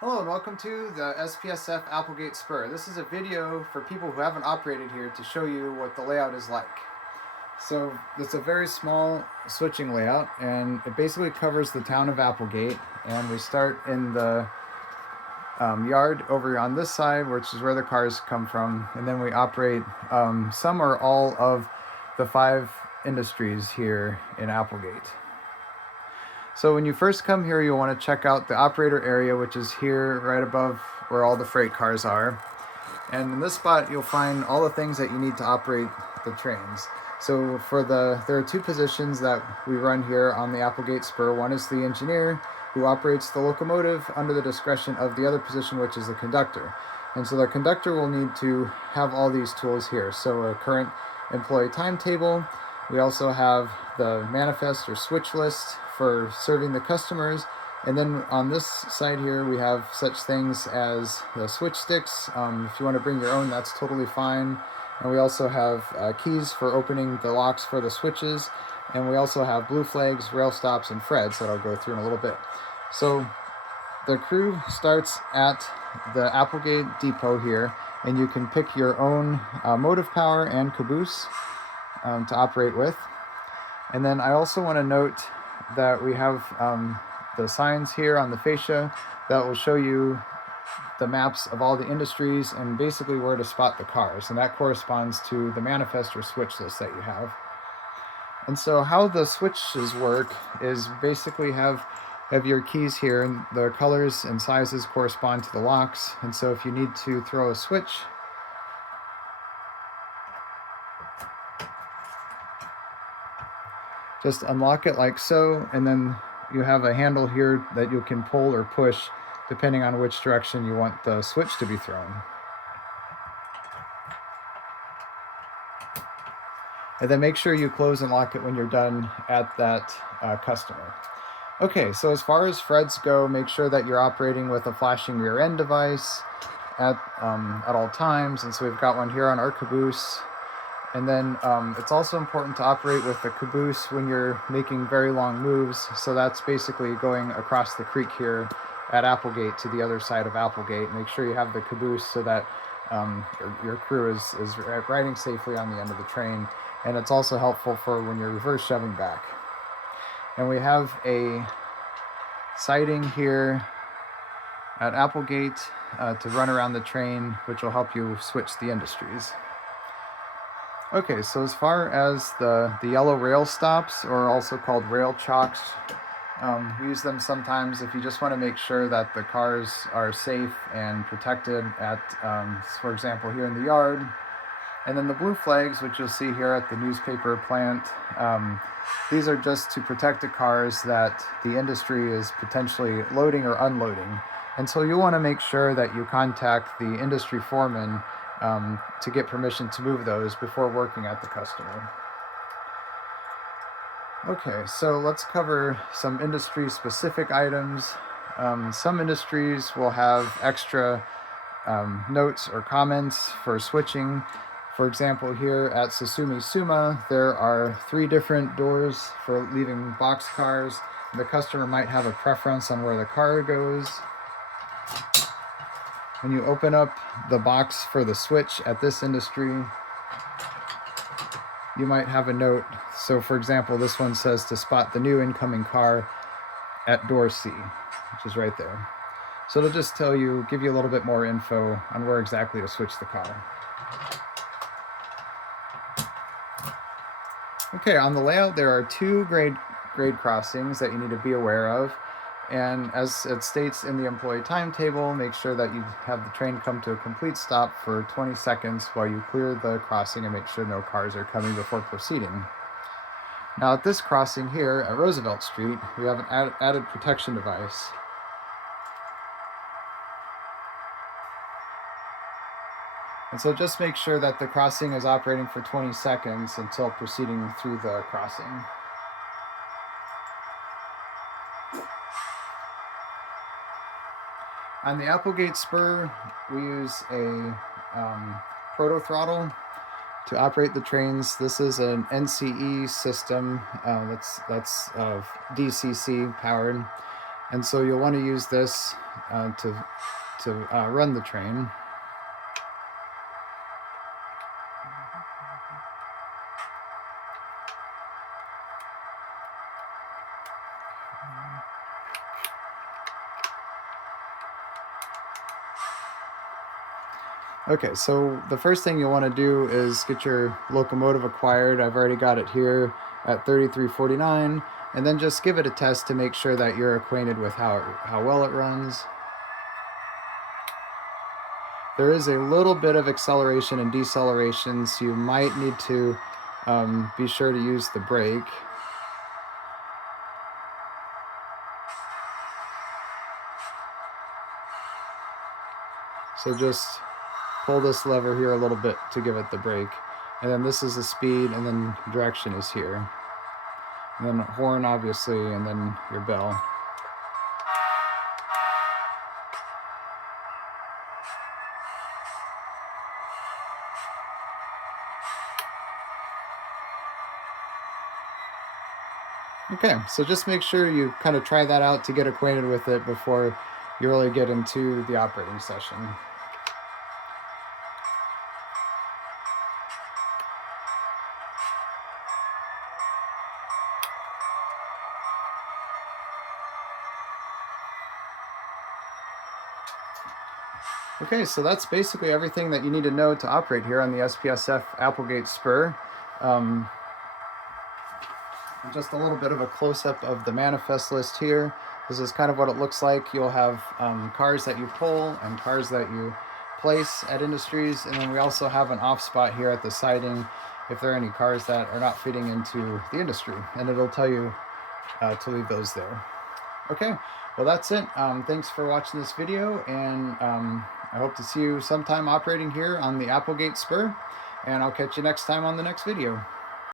Hello and welcome to the SPSF Applegate Spur. This is a video for people who haven't operated here to show you what the layout is like. So it's a very small switching layout and it basically covers the town of Applegate, and we start in the yard over on this side, which is where the cars come from, and then we operate some or all of the 5 industries here in Applegate. So when you first come here, you'll want to check out the operator area, which is here right above where all the freight cars are. And in this spot, you'll find all the things that you need to operate the trains. So there are 2 positions that we run here on the Applegate Spur. One is the engineer, who operates the locomotive under the discretion of the other position, which is the conductor. And so the conductor will need to have all these tools here. So a current employee timetable. We also have the manifest or switch list for serving the customers. And then on this side here, we have such things as the switch sticks. If you want to bring your own, that's totally fine. And we also have keys for opening the locks for the switches. And we also have blue flags, rail stops, and Freds that I'll go through in a little bit. So the crew starts at the Applegate Depot here, and you can pick your own motive power and caboose to operate with. And then I also want to note that we have the signs here on the fascia that will show you the maps of all the industries and basically where to spot the cars, and that corresponds to the manifest or switch list that you have. And so how the switches work is basically have your keys here, and the colors and sizes correspond to the locks. And so if you need to throw a switch, just unlock it like so, and then you have a handle here that you can pull or push depending on which direction you want the switch to be thrown. And then make sure you close and lock it when you're done at that customer. Okay, so as far as Freds go, make sure that you're operating with a flashing rear end device at all times. And so we've got one here on our caboose. And then it's also important to operate with the caboose when you're making very long moves. So that's basically going across the creek here at Applegate to the other side of Applegate. Make sure you have the caboose so that your crew is riding safely on the end of the train. And it's also helpful for when you're reverse shoving back. And we have a siding here at Applegate to run around the train, which will help you switch the industries. Okay, so as far as the yellow rail stops, or also called rail chocks, we use them sometimes if you just want to make sure that the cars are safe and protected at, for example, here in the yard. And then the blue flags, which you'll see here at the newspaper plant, these are just to protect the cars that the industry is potentially loading or unloading. And so you'll want to make sure that you contact the industry foreman to get permission to move those before working at the customer. Okay, so let's cover some industry-specific items. Some industries will have extra notes or comments for switching. For example, here at Susumi Suma, there are 3 different doors for leaving boxcars. The customer might have a preference on where the car goes. When you open up the box for the switch at this industry, you might have a note. So for example, this one says to spot the new incoming car at door C, which is right there. So it'll just give you a little bit more info on where exactly to switch the car. Okay, on the layout there are 2 grade crossings that you need to be aware of. And as it states in the employee timetable, make sure that you have the train come to a complete stop for 20 seconds while you clear the crossing and make sure no cars are coming before proceeding. Now at this crossing here at Roosevelt Street, we have an added protection device. And so just make sure that the crossing is operating for 20 seconds until proceeding through the crossing. On the Applegate Spur, we use a Proto throttle to operate the trains. This is an NCE system that's DCC powered. And so you'll want to use this to run the train. Okay, so the first thing you'll want to do is get your locomotive acquired. I've already got it here at 3349, and then just give it a test to make sure that you're acquainted with how well it runs. There is a little bit of acceleration and deceleration, so you might need to be sure to use the brake. So just pull this lever here a little bit to give it the brake. And then this is the speed, and then direction is here. And then horn, obviously, and then your bell. Okay, so just make sure you kind of try that out to get acquainted with it before you really get into the operating session. Okay, so that's basically everything that you need to know to operate here on the SPSF Applegate Spur. Just a little bit of a close-up of the manifest list here. This is kind of what it looks like. You'll have cars that you pull and cars that you place at industries, and then we also have an off spot here at the siding if there are any cars that are not fitting into the industry, and it'll tell you to leave those there. Okay, well that's it. Thanks for watching this video, and I hope to see you sometime operating here on the Applegate Spur, and I'll catch you next time on the next video.